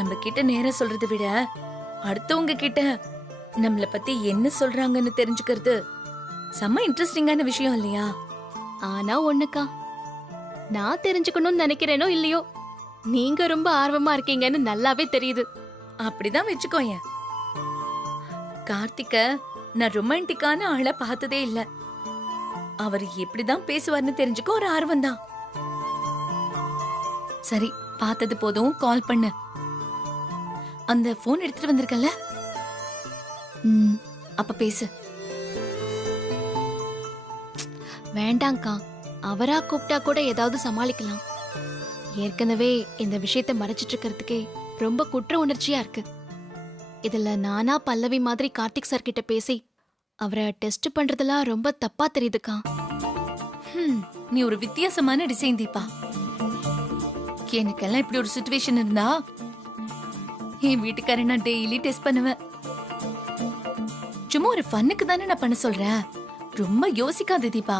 நம்ம கிட்ட நேரா சொல்றதை விட அடுத்தவங்க கிட்ட நம்மள பத்தி என்ன சொல்றாங்கன்னு தெரிஞ்சுக்கிறது செம்ம இன்ட்ரெஸ்டிங்கான விஷயம் இல்லையா? ஆனா ஒண்ணுக்கா, நான் தெரிஞ்சுக்கணும்னு நினைக்கிறேனோ இல்லையோ, நீங்க ரொம்ப ஆர்வமா இருக்கீங்கன்னு நல்லாவே தெரியுது. அப்படிதான் வச்சுக்கோயேன். கார்த்திக்க நான் ரொமான்டிக்கான ஆளை பார்த்ததே இல்ல. அவர் எப்படிதான் பேசுவார்னு தெரிஞ்சுக்க ஒரு ஆர்வம் தான். சரி, பார்த்தது போதும், கால் பண்ணு. அந்த போன் எடுத்துட்டு வந்திருக்கல, அப்ப பேசு. வேண்டாங்க்கா, அவரா கூப்பிட்டா கூட ஏதாவது சமாளிக்கலாம். ஏற்கனவே இந்த விஷயத்தை மறைச்சிட்டு இருக்கிறதுக்கே ரொம்ப குற்ற உணர்ச்சியா இருக்கு. இதுல நானா பல்லவி மாதிரி கார்த்திக் சார் கிட்ட பேசி அவரை டெஸ்ட் பண்றதெல்லாம் ரொம்ப தப்பா தெரியுதுக்கா. நீ ஒரு வித்தியாசமான டிசைன் தீபா. எனக்கெல்லாம் இப்படி ஒரு சிச்சுவேஷன் இருந்தா என் வீட்டுக்காரரை நான் டெய்லி டெஸ்ட் பண்ணுவேன். சும்மா ஒரு ஃபன்னுக்கு தானே நான் பண்ண சொல்றேன். ரொம்ப யோசிக்காத தீபா.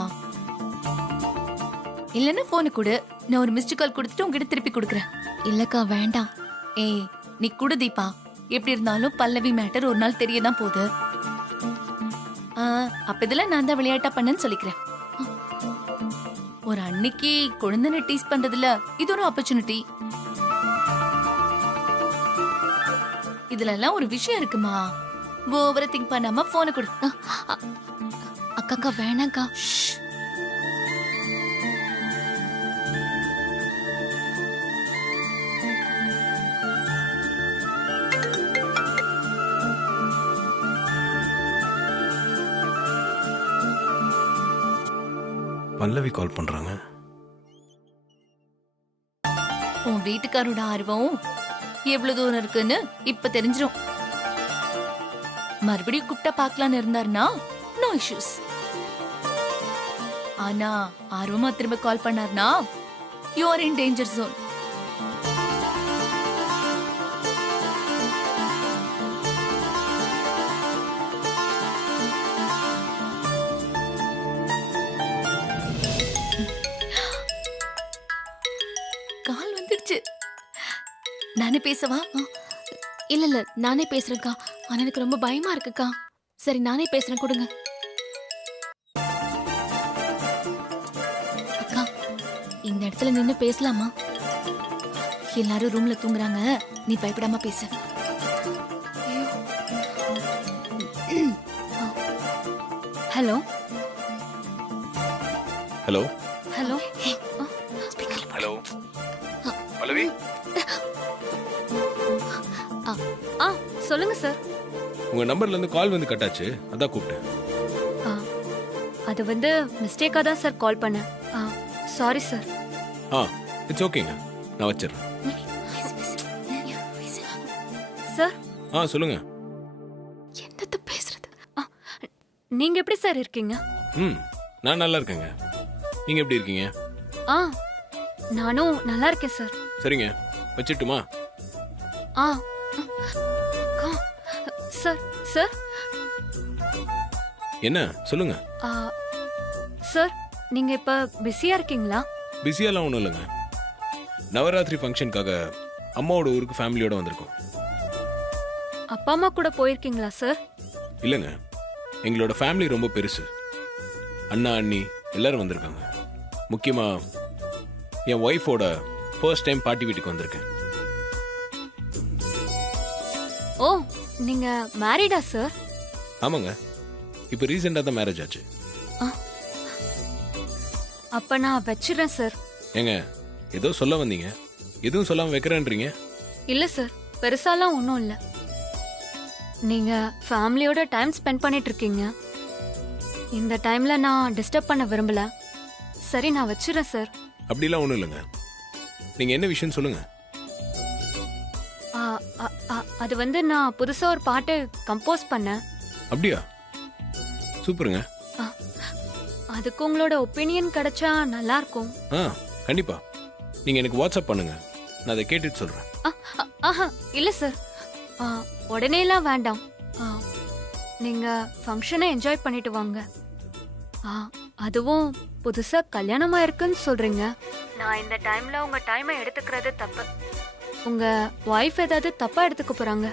இல்லன்னா போனு கொடு, நான் ஒரு மிஸ்டு கால் கொடுத்துட்டு உங்ககிட்ட திருப்பி கொடுக்குறேன். இல்லக்கா வேண்டாம். ஏய், நீ குடு தீபா. எப்படி இருந்தாலும் பல்லவி மேட்டர் ஒரு நாள் தெரியதான் போகுது. அப்ப இதெல்லாம் நான் தான் விளையாட்டா பண்ணேன்னு சொல்லிக்கிறேன். ஒரு அன்னைக்கு குழந்தை டீஸ் பண்றதுல இது ஒரு ஆப்பர்ச்சுனிட்டி. இதுல எல்லாம் ஒரு விஷயம் இருக்குமா? ஓவர திங்க் பண்ணாம போனை கொடு. அக்காக்கா வேணாக்கா. பல்லவி கால் பண்றாங்க. உன் வீட்டுக்காரோட ஆர்வம் எவ்வளவு தூரம் இருக்குன்னு இப்ப தெரிஞ்சிடும். மறுபடியும் கூப்பிட்டா பாக்கலான்னு இருந்தாருன்னா நோ இஷ்யூஸ். ஆனா ஆர்வமா திரும்ப கால் பண்ணார்னா you are in danger zone. Call வந்துடுச்சு. நானே பேசவா? இல்ல இல்ல, நானே பேசுறேன்க்கா. ஆனா எனக்கு ரொம்ப பயமா இருக்குக்கா. சரி, நானே பேசுறேன், கொடுங்க. அக்கா, இந்த இடத்துல நின்னு பேசலாமா? எல்லாரும் ரூம்ல தூங்குறாங்க, நீ பயப்படாம பேசு. ஹலோ ஹலோ ஹலோ ஹலோ பல்லவி, சொல்லுங்க சார். உங்க நம்பர்ல இருந்து கால் வந்து கட் ஆச்சு, அதான் கூப்பிட்டேன். அது வந்து மிஸ்டேக்கா தான் சார் கால் பண்ணேன். Sorry sir. இட்ஸ் ஓகேங்க, நான் வச்சிடுறேன். சார் சொல்லுங்க. என்னத்த பேசுறது? நீங்க எப்படி சார் இருக்கீங்க? நான் நல்லா இருக்கேங்க. நீங்க எப்படி இருக்கீங்க? நானும் நல்லா இருக்கேன் சார். சரிங்க, வச்சிட்டுமா? சார் சார் என்ன சொல்லுங்க. சார், நீங்க இப்ப பிஸியா இருக்கீங்களா? பிஸியெல்லாம் ஒன்றும் இல்லைங்க. நவராத்திரி ஃபங்க்ஷனுக்காக அம்மாவோட ஊருக்கு ஃபேமிலியோட வந்திருக்கோம். அப்பா அம்மா கூட போயிருக்கீங்களா சார்? இல்லைங்க, எங்களோட ஃபேமிலி ரொம்ப பெருசு. அண்ணா அண்ணி எல்லாரும் வந்திருக்காங்க. முக்கியமா என் ஒய்ஃபோட ஃபர்ஸ்ட் டைம் பார்ட்டி வீட்டுக்கு வந்திருக்கேன். ஓ, நீங்க மேரிடா சார்? ஆமாங்க, இப்போ ரீசெண்டாக தான் மேரேஜ் ஆச்சு. அப்ப நான் வச்சிடுறேன் சார். ஏங்க, ஏதோ சொல்ல வந்தீங்க, எதுவும் சொல்லாம வைக்கிறேன்றீங்க. இல்ல சார், பெருசாலாம் ஒன்றும் இல்லை. நீங்க ஃபேமிலியோட டைம் ஸ்பெண்ட் பண்ணிட்டு இருக்கீங்க. இந்த டைம்ல நான் டிஸ்டர்ப் பண்ண விரும்பல. சரி, நான் வச்சிடுறேன் சார். அப்படிலாம் ஒன்றும் இல்லைங்க. நீங்கள் என்ன விஷயம் சொல்லுங்க. அது வந்து நான் புதுசா ஒரு பாட்டு கம்போஸ் பண்ணேன். அப்படியா? சூப்பருங்க. அதுக்கு உங்களோட ஒப்பீனியன் கிடைச்சா நல்லா இருக்கும். கண்டிப்பா. நீங்க எனக்கு வாட்ஸ்அப் பண்ணுங்க, நான் அதை கேட்டுட்டு சொல்றேன். இல்ல சார், உடனேலாம் வேண்டாம். நீங்க ஃபங்க்ஷனை என்ஜாய் பண்ணிட்டு வாங்க. அதுவும் புதுசா கல்யாணமா இருக்குன்னு சொல்றீங்க. நான் இந்த டைம்ல உங்க டைமை எடுத்துக்கிறது தப்பு. உங்க ஒய்ஃப் ஏதாவது தப்பா எடுத்துக்க போறாங்க.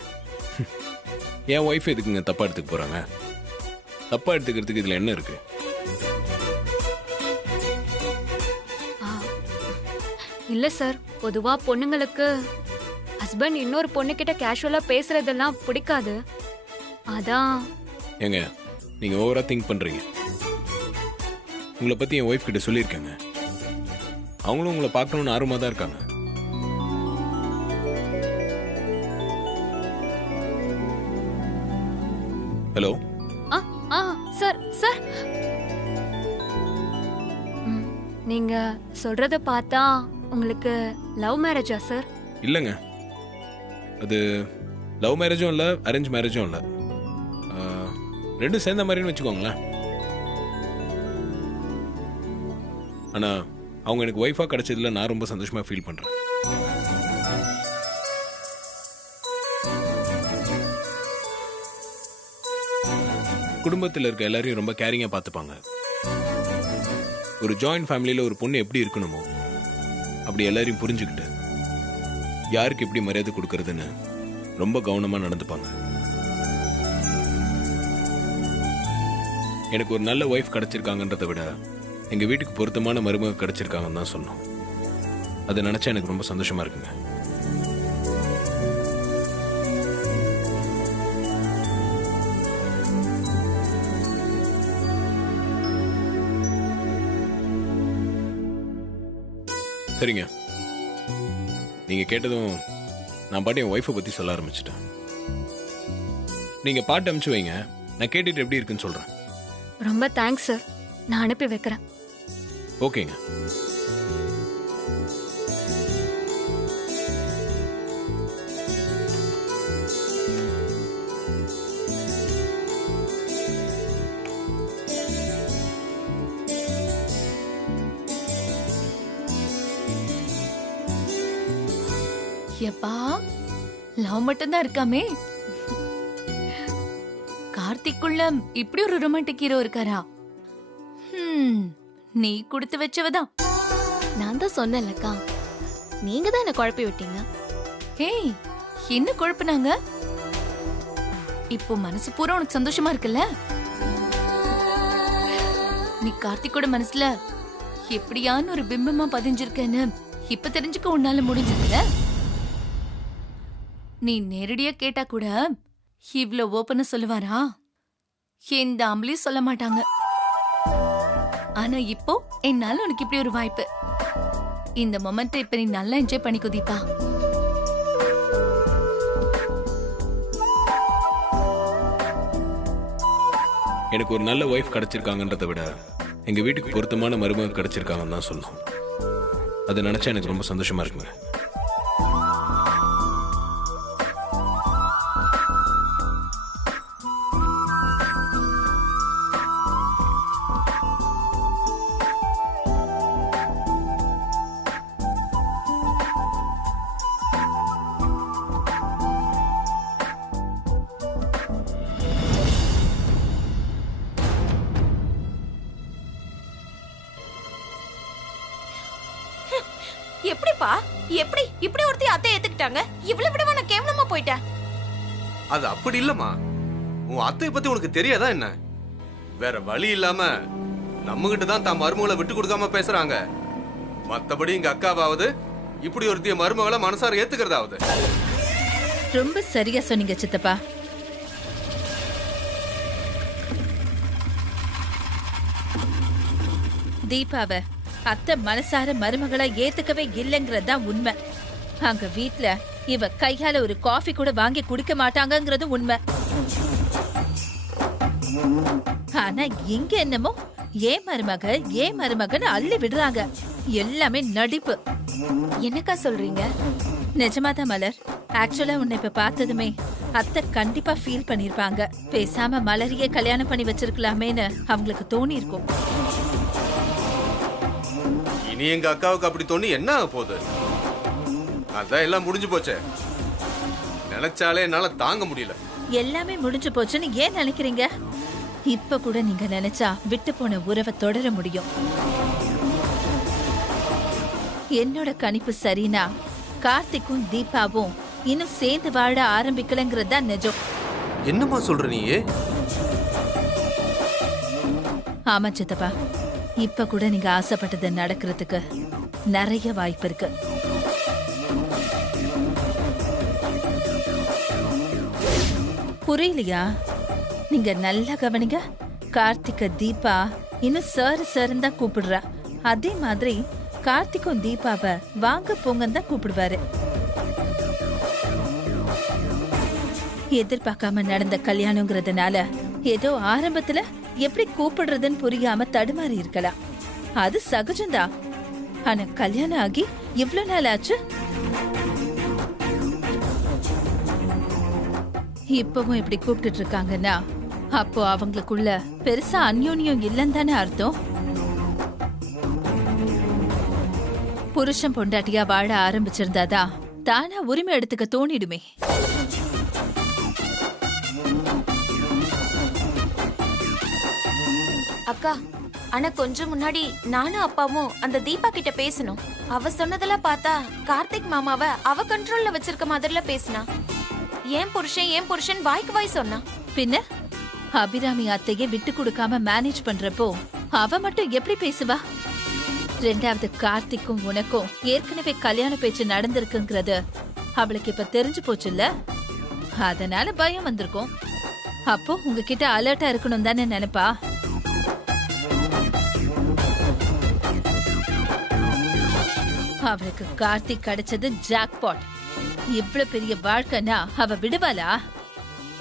என் ஒய்ஃப் எதுக்குங்க தப்பா எடுத்துக்க போறாங்க? தப்பா எடுத்துக்கிறதுக்கு இதுல என்ன இருக்கு? இல்ல சார், பொதுவா பொண்ணுங்களுக்கு ஹஸ்பண்ட் இன்னொரு பொண்ணுகிட்ட கேஷுவலா பேசுறதெல்லாம் பிடிக்காது. அதான். ஏங்க நீங்க ஓவரா திங்க் பண்றீங்க. உங்களை பத்தி என் ஒய்ஃப் கிட்ட சொல்லியிருக்கேங்க. அவங்களும் உங்களை பார்க்கணும்னு ஆர்வமா தான் இருக்காங்க. ஹலோ. சார் சார், நீங்க சொல்றத பார்த்தா உங்களுக்கு லவ் மேரேஜா சார்? இல்லைங்க, அது லவ் மேரேஜும் இல்லை, அரேஞ்ச் மேரேஜும் இல்லை. ரெண்டும் சேர்ந்த மாதிரின்னு வச்சுக்கோங்களேன். ஆனா அவங்க எனக்கு ஒய்ஃபா கிடைச்சதுல நான் ரொம்ப சந்தோஷமா ஃபீல் பண்றேன். குடும்பத்தில் இருக்க எல்லாரையும் ரொம்ப கேரிங்கா பார்த்துப்பாங்க. ஒரு ஜாயிண்ட் ஃபேமிலியில ஒரு பொண்ணு எப்படி இருக்கணுமோ அப்படி எல்லாரையும் புரிஞ்சுக்கிட்டு யாருக்கு எப்படி மரியாதை கொடுக்கறதுன்னு ரொம்ப கவனமா நடந்துப்பாங்க. எனக்கு ஒரு நல்ல ஒய்ஃப் கிடைச்சிருக்காங்கன்றதை விட எங்க வீட்டுக்கு பொருத்தமான மருமக கிடைச்சிருக்காங்கன்னு தான் சொன்னோம். அதை நினைச்சா எனக்கு ரொம்ப சந்தோஷமா இருக்குங்க. சரிங்க, நீங்க கேட்டதும் நான் பாட்டு என் ஒய்ஃபை பத்தி சொல்ல ஆரம்பிச்சிட்டேன். நீங்க பாட்டு அனுப்பிச்சு வைங்க, நான் கேட்டுட்டு எப்படி இருக்குன்னு சொல்றேன். ரொம்ப தேங்க்ஸ் சார், நான் அனுப்பி வைக்கிறேன். ஓகேங்க. எப்பா லவ் மட்டும்தான் இருக்காமே, கார்த்திக்குள்ள இப்படி ஒரு ரொமான்டிக் ஹீரோ இருக்காரா? நீ கொடுத்து வச்சவதான். நான் தான் சொன்னேன்லக்கா, நீங்க தான் என்ன குழப்பி விட்டீங்க. ஏய், என்ன குழப்பினாங்க? இப்போ மனசு பூரா உனக்கு சந்தோஷமா இருக்குல்ல? நீ கார்த்திக்கோட மனசுல எப்படியான ஒரு பிம்பமா பதிஞ்சிருக்கேன்னு இப்ப தெரிஞ்சுக்க உன்னால முடிஞ்சதுல? நீ நேரடியா கேட்டா கூட இவ்ளோ ஓப்பனா சொல்லுவாரா? எந்த ஆம்பளையும் சொல்ல மாட்டாங்க. ஆனா இப்போ என்னால உனக்கு இப்படி ஒரு வாய்ப்பு. இந்த மொமெண்ட்டை இப்ப நீ நல்லா என்ஜாய் பண்ணிக்கோ தீபா. எனக்கு ஒரு நல்ல ஒய்ஃப் கிடைச்சிருக்காங்கன்றதை விட எங்க வீட்டுக்கு பொருத்தமான மருமக கிடைச்சிருக்காங்கன்னு தான் சொன்னோம். அதை நினைச்சா எனக்கு ரொம்ப சந்தோஷமா இருக்குங்க. எப்படிப்பா, எப்படி இப்படி ஒருத்தி அத்தை ஏத்துக்கிட்டாங்க? இவ்வளவு விடவா நான் கேவலமா போயிட்டேன்? அது அப்படி இல்லம்மா, உன் அத்தை பத்தி உனக்கு தெரியாதா என்ன? வேற வழி இல்லாம நம்ம கிட்ட தான் தான் மருமகளை விட்டு கொடுக்காம பேசுறாங்க. மத்தபடி எங்க அக்காவாவது இப்படி ஒருத்திய மருமகளை மனசார ஏத்துக்கிறதாவது. ரொம்ப சரியா சொன்னீங்க சித்தப்பா. தீபாவ அத்தை மனசார மருமகளை ஏத்துக்கவே இல்லைங்கிறது தான் உண்மை. அங்க வீட்ல இவ கையால ஒரு காஃபி கூட வாங்கி குடிக்க மாட்டாங்கங்கிறது உண்மை. ஆனா இங்க என்னமோ ஏன் மருமகன்னு அள்ளி விடுறாங்க. எல்லாமே நடிப்பு. என்னக்கா சொல்றீங்க? நிஜமாதான் மலர். ஆக்சுவலா உன்னை இப்ப பார்த்ததுமே அத்தை கண்டிப்பா ஃபீல் பண்ணிருப்பாங்க. பேசாம மலரையே கல்யாணம் பண்ணி வச்சிருக்கலாமேன்னு அவங்களுக்கு தோணி இருக்கும். இனி எங்க அக்காவுக்கு அப்படி தோணி என்ன ஆக போகுது? அதான் எல்லாம் முடிஞ்சு போச்சே. நினைச்சாலே என்னால தாங்க முடியல. எல்லாமே முடிஞ்சு போச்சுன்னு ஏன் நினைக்கிறீங்க? இப்ப கூட நீங்க நினைச்சா விட்டு போன உறவை தொடர முடியும். என்னோட கணிப்பு சரினா கார்த்திக்கும் தீபாவும் இன்னும் சேர்ந்து வாழ ஆரம்பிக்கலங்கிறது தான் நிஜம். என்னம்மா சொல்ற நீ? ஆமா சித்தப்பா, இப்ப கூட நீங்க ஆசைப்பட்டது நடக்கிறதுக்கு நிறைய வாய்ப்பு இருக்கு. புரியலையா? நீங்க நல்லா கவனிங்க. கார்த்திக தீபா இன்னும் சார் சார்ன்னு தான் கூப்பிடுறா. அதே மாதிரி கார்த்திக்கும் தீபாவை வாங்க போங்கன்னு தான் கூப்பிடுவாரு. எதிர்பார்க்காம நடந்த கல்யாணங்கிறதுனால ஏதோ ஆரம்பத்துல எப்படி கூப்பிடுறதுன்னு புரியாம தடுமாறி இருக்கலாம். அது சகஜம்தான். ஆனா கல்யாணம் ஆகி இவ்வளவு நாள் ஆச்சு. இப்பவும் இப்படி கூப்பிட்டு இருக்காங்கன்னா அப்போ அவங்களுக்குள்ள பெருசா அந்யோன்யம் இல்லன்னு தானே அர்த்தம். புருஷன் பொண்டாட்டியா வாழ ஆரம்பிச்சிருந்தாதான் தானா உரிமை எடுத்துக்க தோணிடுமே. அக்கா, ஆனா கொஞ்சம் முன்னாடி நானும் அப்பாவும் அந்த தீபா கிட்ட பேசணும். அவ சொன்னதெல்லாம் பார்த்தா கார்த்திக் மாமாவை அவ கண்ட்ரோல்ல வச்சிருக்க மாதிரில பேசினா. ஏன் புருஷன் வாய்க்கு வாய் சொன்னா. பின்ன அபிராமி அத்தைய விட்டு கொடுக்காம மேனேஜ் பண்றப்போ அவ மட்டும் எப்படி பேசுவா? ரெண்டாவது கார்த்திக்கும் உனக்கும் ஏற்கனவே கல்யாண பேச்சு நடந்திருக்குங்கிறது அவளுக்கு இப்ப தெரிஞ்சு போச்சுல்ல. அதனால பயம் வந்திருக்கும். அப்போ உங்ககிட்ட அலர்ட்டா இருக்கணும் தானே நினைப்பா. அவளுக்கு கார்த்திக் கிடைச்சது ஜாக்பாட். இவ்வளவு பெரிய வாழ்க்கைனா அவ விடுவாளா?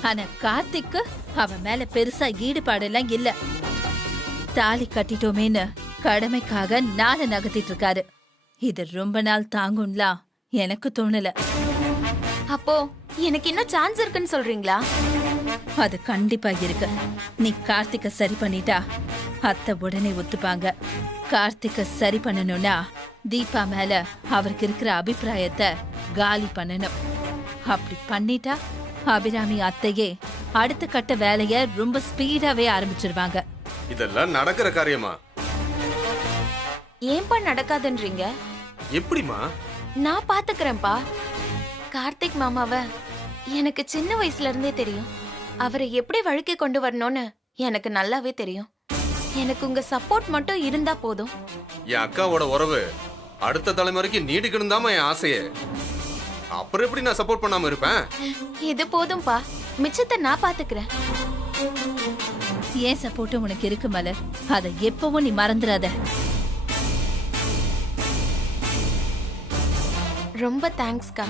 ஆனா கார்த்திக்கு அவ மேல பெருசா ஈடுபாடெல்லாம் இல்ல. தாலி கட்டிட்டோமேன்னு கடமைக்காக நாளை நகர்த்திட்டு இருக்காரு. இது ரொம்ப நாள் தாங்கும்லாம் எனக்கு தோணல. அப்போ எனக்கு இன்னும் சான்ஸ் இருக்குன்னு சொல்றீங்களா? அது கண்டிப்பா இருக்கு. நீ கார்த்திக்க சரி பண்ணிட்டா அத்தை உடனே ஒத்துப்பாங்க. கார்த்திக்க சரி பண்ணணும்னா தீபா மேல அவருக்கு இருக்கிற அபிப்பிராயத்தை காலி பண்ணணும். அப்படி பண்ணிட்டா அபிராமி அத்தையே அடுத்த கட்ட வேலைய ரொம்ப ஸ்பீடாவே ஆரம்பிச்சிருவாங்க. இதெல்லாம் நடக்கிற காரியமா? ஏன்பா நடக்காதுன்றீங்க? எப்படிமா? நான் பாத்துக்கிறேன்ப்பா. கார்த்திக் மாமாவை எனக்கு சின்ன வயசுல இருந்தே தெரியும். அவரை எப்படி வழுக்கி கொண்டு வரணும்னு எனக்கு நல்லாவே தெரியும். எனக்கு உங்க சப்போர்ட் மட்டும் இருந்தா போதும். என் அக்காவோட உறவு அடுத்த தலைமுறைக்கு நீடிக்கணும் தாமா என் ஆசையே. அப்புறம் எப்படி நான் சப்போர்ட் பண்ணாம இருப்பேன்? இது போதும்பா, மிச்சத்தை நான் பாத்துக்கிறேன். ஏன் சப்போர்ட்டும் உனக்கு இருக்கு மலர். அதை எப்பவும் நீ மறந்துடாத. ரொம்ப தேங்க்ஸ்க்கா.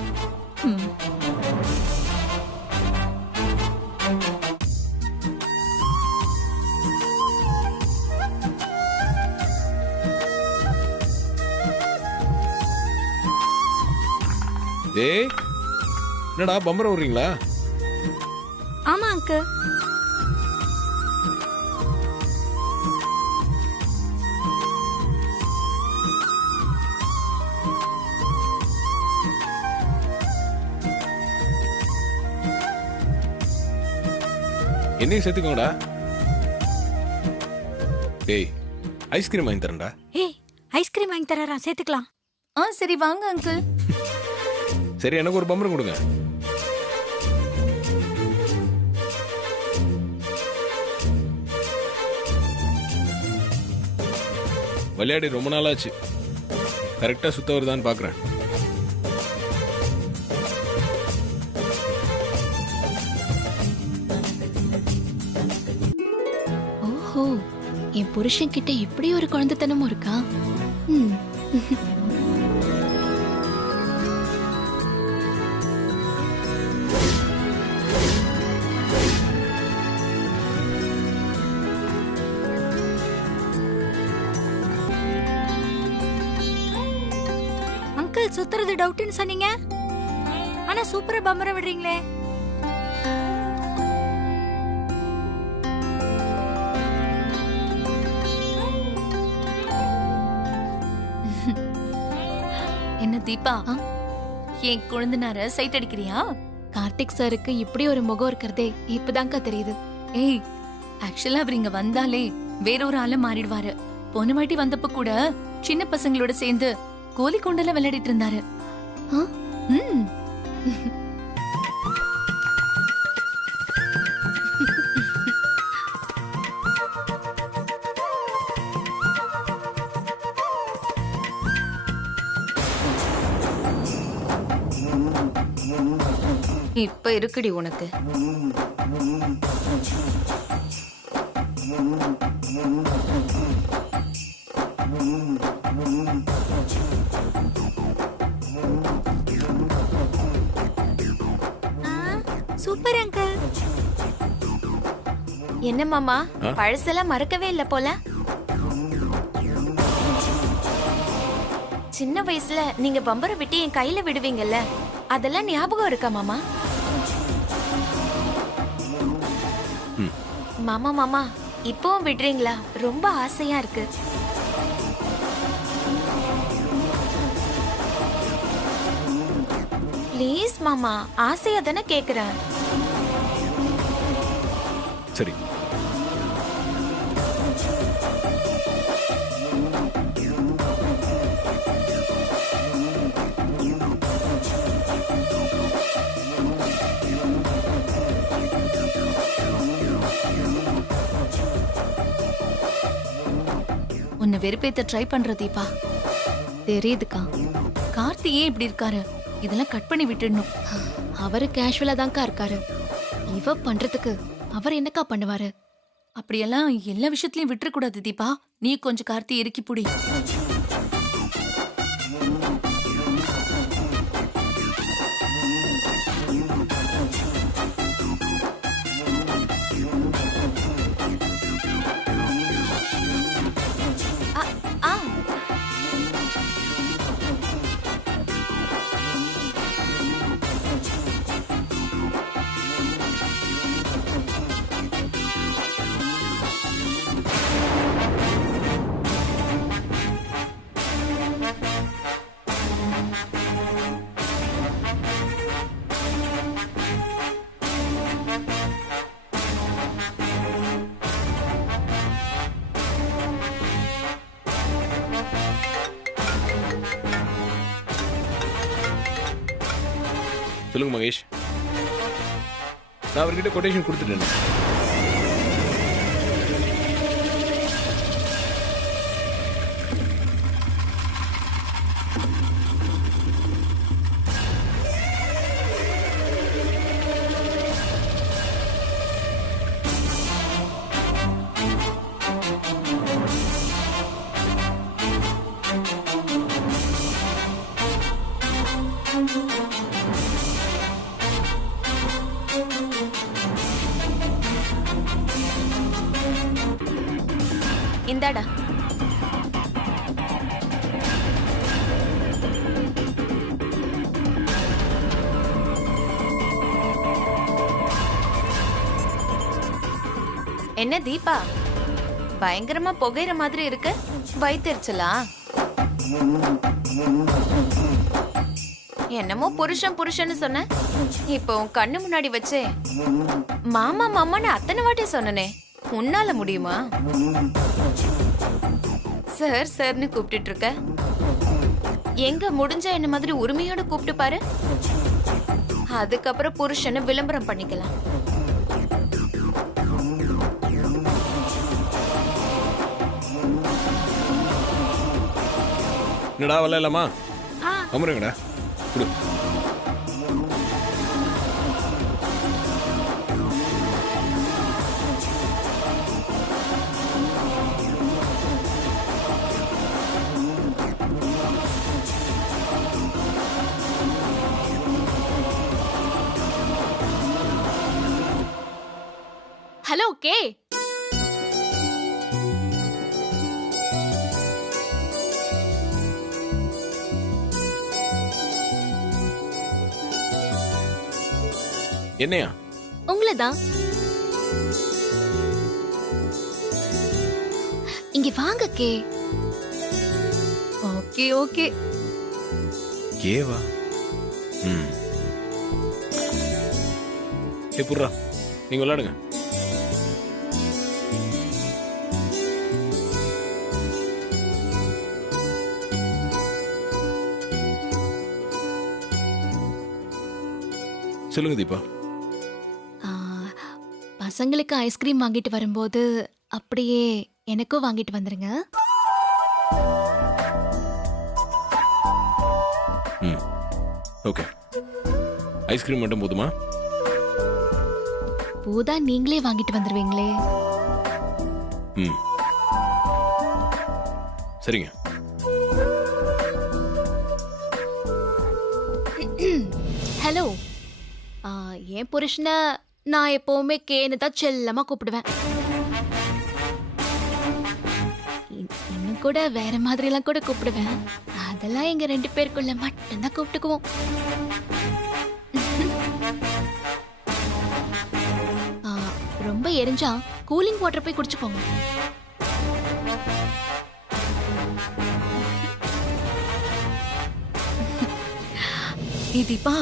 ஏய், என்னடா பம்பரம் விடுறீங்களா? ஆமா அங்கிள். என்னையும் சேர்த்துக்கோங்கடா. டேய், ஐஸ்கிரீம் வாங்கி தரேன்டா. ஏய், ஐஸ்கிரீம் வாங்கி தரறா, சேர்த்துக்கலாம். சரி வாங்க அங்கிள். சரி, எனக்கு ஒரு பம்பரம் கொடுங்க. விளையாடி ரொம்ப நாளாச்சு. கரெக்டா சுத்த வருதான்னு பாக்குறேன். ஓஹோ, என் புருஷன் கிட்ட இப்படி ஒரு குழந்தைத்தனமும் இருக்கா? அங்கிள் சுத்துறது டவுட்னு சொன்னீங்க, ஆனா சூப்பரா பம்பரம் விடுறீங்களே. என்ன தீபா, என் குழந்தைனார சைட் அடிக்கிறியா? கார்த்திக் சாருக்கு இப்படி ஒரு முகம் இருக்கிறதே இப்பதான்க்கா தெரியுது. ஏய், ஆக்சுவலா அவர் இங்க வந்தாலே வேறொரு ஆள மாறிடுவாரு. போன வாட்டி வந்தப்ப கூட சின்ன பசங்களோட சேர்ந்து கோலி கொண்டல விளையாடிட்டு இருந்தாரு. ஆ? ம். இப்ப இருக்குடி உனக்கு. Super uncle. என்ன மாமா, பழசெல்லாம் மறக்கவே இல்ல போல. சின்ன வயசுல நீங்க பம்பரை விட்டு என் கையில விடுவீங்கல்ல, அதெல்லாம் ஞாபகம் இருக்கா மாமா? மாமா மாமா, இப்பவும் விடுறீங்களா? ரொம்ப ஆசையா இருக்கு. ப்ளீஸ் மாமா, ஆசையா தானே கேக்குறேன். சரி. உன்னை வெறுப்பேத்த ட்ரை பண்ற தீபா. தெரியுதுக்கா. கார்த்தி ஏன் இப்படி இருக்காரு? இதெல்லாம் கட் பண்ணி விட்டுடணும். அவரு கேஷுவலா தான்க்கா இருக்காரு. இவ பண்றதுக்கு அவர் என்னக்கா பண்ணுவாரு? அப்படியெல்லாம் எல்லா விஷயத்திலயும் விட்டுற கூடாது தீபா. நீ கொஞ்சம் கார்த்தி இறுக்கி புடி. ஆ சொல்லுங்க மகேஷ். நான் அவர்கிட்ட கொட்டேஷன் கொடுத்துட்டேன். இந்தாடா. என்ன தீபா, பயங்கரமா புகையிற மாதிரி இருக்கு. வயித்தெரிச்சலா? என்னமோ புருஷன் புருஷன்னு சொன்ன, இப்போ உன் கண்ணு முன்னாடி வச்சே மாமா மாமான்னு அத்தனை வாட்டி சொன்னனே, உன்னால முடியுமா? சார் சார்னு கூப்பிட்டு இருக்க. எங்க முடிஞ்ச என்ன மாதிரி உரிமையோட கூப்பிட்டு பாரு. அதுக்கப்புறம் புருஷனை விளம்பரம் பண்ணிக்கலாம். என்னடா வரலாமா? அமருங்கடா. கொடு. Hello K. என்னையா? உங்களதான். இங்க வாங்க கே. Okay okay. கேவா? ம். புர்ரா, நீங்க விளையாடுங்க. சொல்லுங்க தீபா. ஆ, பசங்களுக்கு ஐஸ்கிரீம் வாங்கிட்டு வரும்போது அப்படியே எனக்கும் வாங்கிட்டு வந்துருங்க. ம், ஓகே. ஐஸ்கிரீம் மட்டும் போதுமா? பூதா நீங்களே வாங்கிட்டு வந்துருவீங்களே. ம், சரிங்க. ஹலோ, என் புருஷனை நான் எப்பவுமே கேன்னு தான் செல்லமா கூப்பிடுவேன். இன்னும் கூட வேற மாதிரிலாம் கூட கூப்பிடுவேன். அதெல்லாம் எங்க 2 பேருக்குள்ள மட்டும்தான் கூப்பிட்டுக்குவோம். ரொம்ப எரிஞ்சா கூலிங் வாட்டர் போய் குடிச்சுக்கோங்க. ஏ தீபா,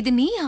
இது நீயா?